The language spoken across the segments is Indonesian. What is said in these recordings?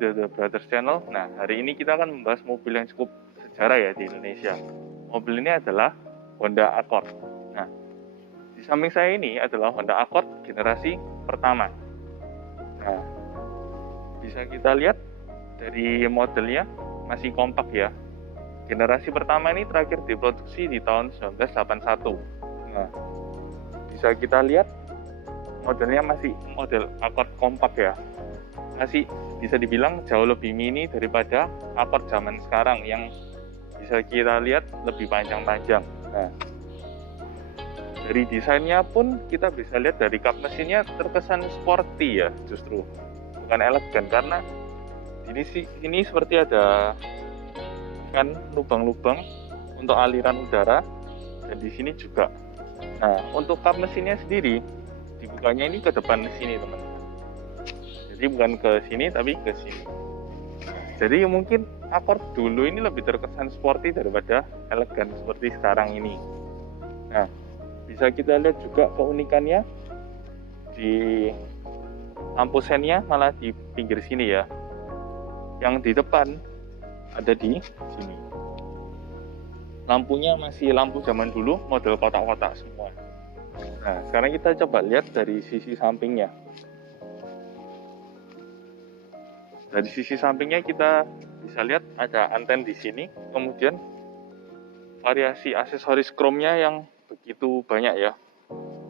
to the Brothers Channel. Nah, hari ini kita akan membahas mobil yang cukup sejarah ya di Indonesia. Mobil ini adalah Honda Accord. Nah, di samping saya ini adalah Honda Accord generasi pertama. Nah, bisa kita lihat dari modelnya masih kompak ya. Generasi pertama ini terakhir diproduksi di tahun 1981. Nah, bisa kita lihat modelnya masih model Accord kompak ya. Masih bisa dibilang jauh lebih mini daripada Accord zaman sekarang yang bisa kita lihat lebih panjang-panjang. Nah, dari desainnya pun kita bisa lihat dari kap mesinnya terkesan sporty ya, justru bukan elegan, karena ini seperti ada kan lubang-lubang untuk aliran udara, dan di sini juga. Nah, untuk kap mesinnya sendiri dibukanya ini ke depan sini teman-teman. Jadi bukan ke sini tapi ke sini. Jadi mungkin Accord dulu ini lebih terkesan sporty daripada elegan seperti sekarang ini. Nah, bisa kita lihat juga keunikannya di lampu sennya malah di pinggir sini ya. Yang di depan ada di sini. Lampunya masih lampu zaman dulu, model kotak-kotak semua. Nah, sekarang kita coba lihat dari sisi sampingnya. Dari sisi sampingnya kita bisa lihat ada anten di sini, kemudian variasi aksesoris chrome-nya yang begitu banyak ya.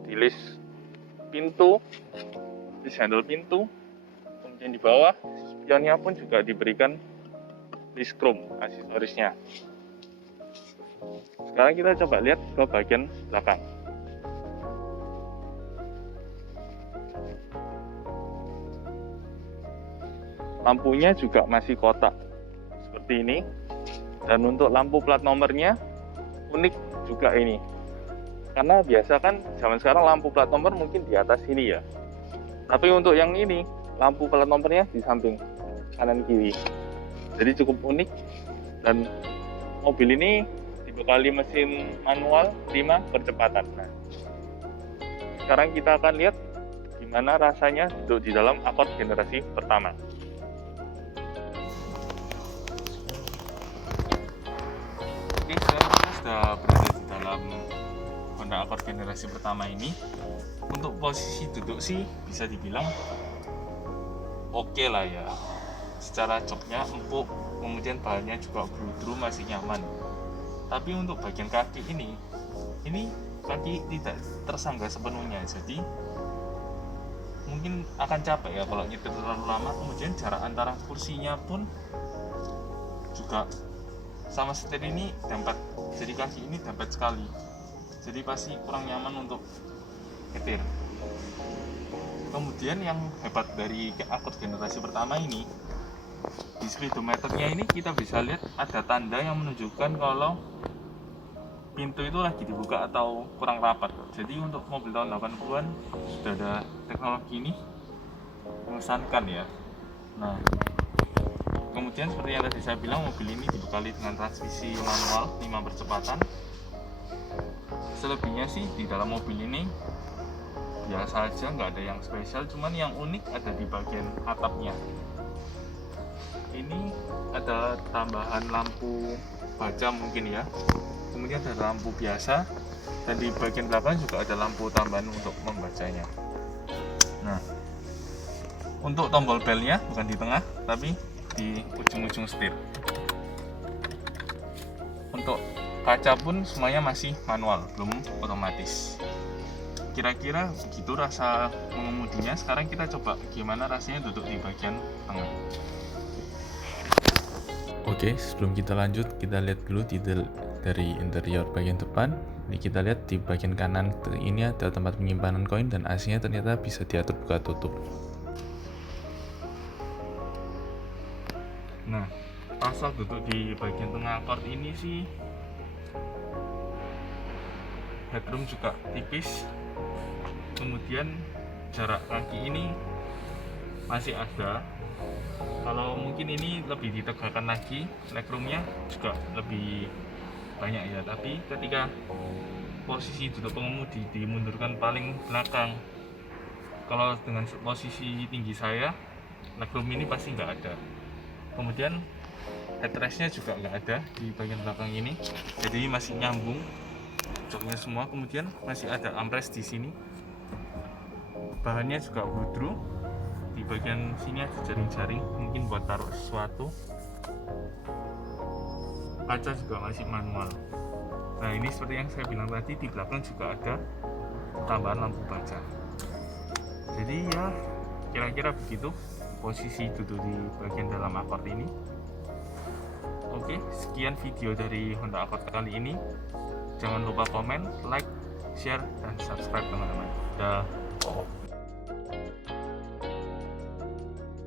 Di list pintu, list handle pintu, kemudian di bawah spionnya pun juga diberikan list chrome aksesorisnya. Sekarang kita coba lihat ke bagian belakang. Lampunya juga masih kotak seperti ini, dan untuk lampu plat nomornya unik juga ini, karena biasa kan zaman sekarang lampu plat nomor mungkin di atas sini ya, tapi untuk yang ini lampu plat nomornya di samping kanan kiri, jadi cukup unik. Dan mobil ini dibekali mesin manual 5 percepatan. Nah, sekarang kita akan lihat gimana rasanya duduk di dalam Accord generasi pertama. Oke, sekarang kita sudah berada di dalam Honda Accord generasi pertama ini. Untuk posisi duduk sih bisa dibilang oke lah ya. Secara joknya empuk, kemudian bahannya juga bludru, masih nyaman. Tapi untuk bagian kaki ini kaki tidak tersangga sepenuhnya, jadi mungkin akan capek ya kalau nyetir terlalu lama. Kemudian jarak antara kursinya pun juga sama setir ini dempet, jadi kaki ini dempet sekali, jadi pasti kurang nyaman untuk nyetir. Kemudian yang hebat dari Accord generasi pertama ini, di speedometernya ini kita bisa lihat ada tanda yang menunjukkan kalau pintu itu lagi dibuka atau kurang rapat. Jadi untuk mobil tahun 80-an sudah ada teknologi ini, mengesankan ya. Nah, kemudian seperti yang tadi saya bilang, mobil ini dibekali dengan transmisi manual 5 percepatan. Selebihnya sih di dalam mobil ini biasa aja, nggak ada yang spesial. Cuman yang unik ada di bagian atapnya. Ini ada tambahan lampu baja mungkin ya. Kemudian ada lampu biasa, dan di bagian belakang juga ada lampu tambahan untuk membacanya. Nah, untuk tombol belnya bukan di tengah tapi di ujung-ujung setir. Untuk kaca pun semuanya masih manual, belum otomatis. Kira-kira begitu rasa mengemudinya. Sekarang kita coba gimana rasanya duduk di bagian tengah. Oke, sebelum kita lanjut, kita lihat dulu detail dari interior bagian depan. Ini kita lihat di bagian kanan ini ada tempat penyimpanan koin, dan AC-nya ternyata bisa diatur buka tutup. Nah, pasal duduk di bagian tengah Accord ini sih headroom juga tipis, kemudian jarak kaki ini masih ada. Kalau mungkin ini lebih ditegakkan lagi, legroomnya juga lebih banyak ya, tapi ketika posisi duduk pengemudi dimundurkan paling belakang, kalau dengan posisi tinggi saya, legroom ini pasti nggak ada. Kemudian headrestnya juga nggak ada di bagian belakang ini, jadi masih nyambung joknya semua. Kemudian masih ada armrest di sini, bahannya juga woodrow. Di bagian sini ada jaring-jaring, mungkin buat taruh sesuatu. Kaca juga masih manual. Nah, ini seperti yang saya bilang tadi, di belakang juga ada tambahan lampu baja. Jadi ya kira-kira begitu posisi duduk di bagian dalam Accord ini. Oke, sekian video dari Honda Accord kali ini. Jangan lupa komen, like, share, dan subscribe teman-teman. Dah.